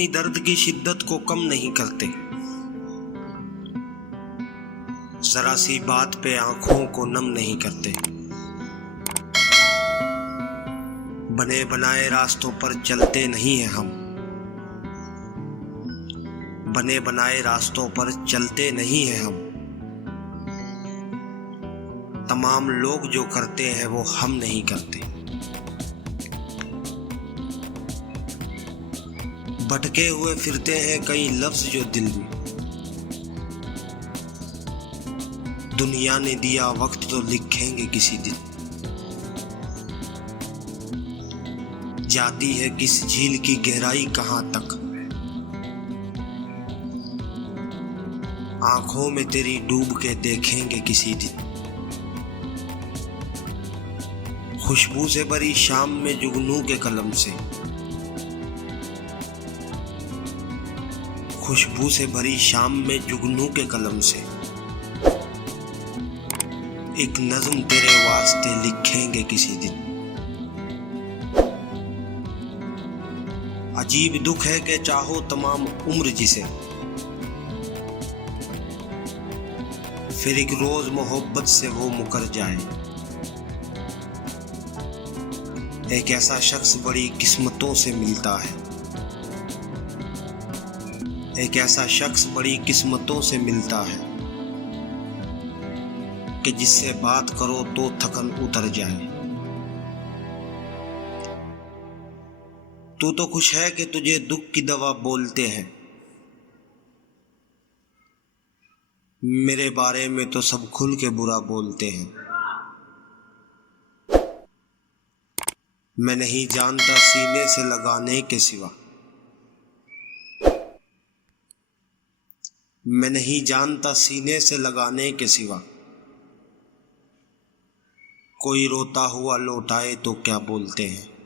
अपनी दर्द की शिद्दत को कम नहीं करते। जरा सी बात पे आंखों को नम नहीं करते। बने बनाए रास्तों पर चलते नहीं हैं हम। बने बनाए रास्तों पर चलते नहीं हैं हम। तमाम लोग जो करते हैं वो हम नहीं करते। भटके हुए फिरते हैं कई लफ्ज जो दिल में। दुनिया ने दिया वक्त तो लिखेंगे किसी दिन। जाती है किस झील की गहराई कहां तक। आंखों में तेरी डूब के देखेंगे किसी दिन। खुशबू से भरी शाम में जुगनू के कलम से। खुशबू से भरी शाम में जुगनू के कलम से एक नज्म तेरे वास्ते लिखेंगे किसी दिन। अजीब दुख है कि चाहो तमाम उम्र जिसे, फिर एक रोज मोहब्बत से वो मुकर जाए। एक ऐसा शख्स बड़ी किस्मतों से मिलता है। एक ऐसा शख्स बड़ी किस्मतों से मिलता है कि जिससे बात करो तो थकन उतर जाए। तू तो खुश है कि तुझे दुख की दवा बोलते हैं। मेरे बारे में तो सब खुल के बुरा बोलते हैं। मैं नहीं जानता सीने से लगाने के सिवा। मैं नहीं जानता सीने से लगाने के सिवा। कोई रोता हुआ लौटाए तो क्या बोलते हैं।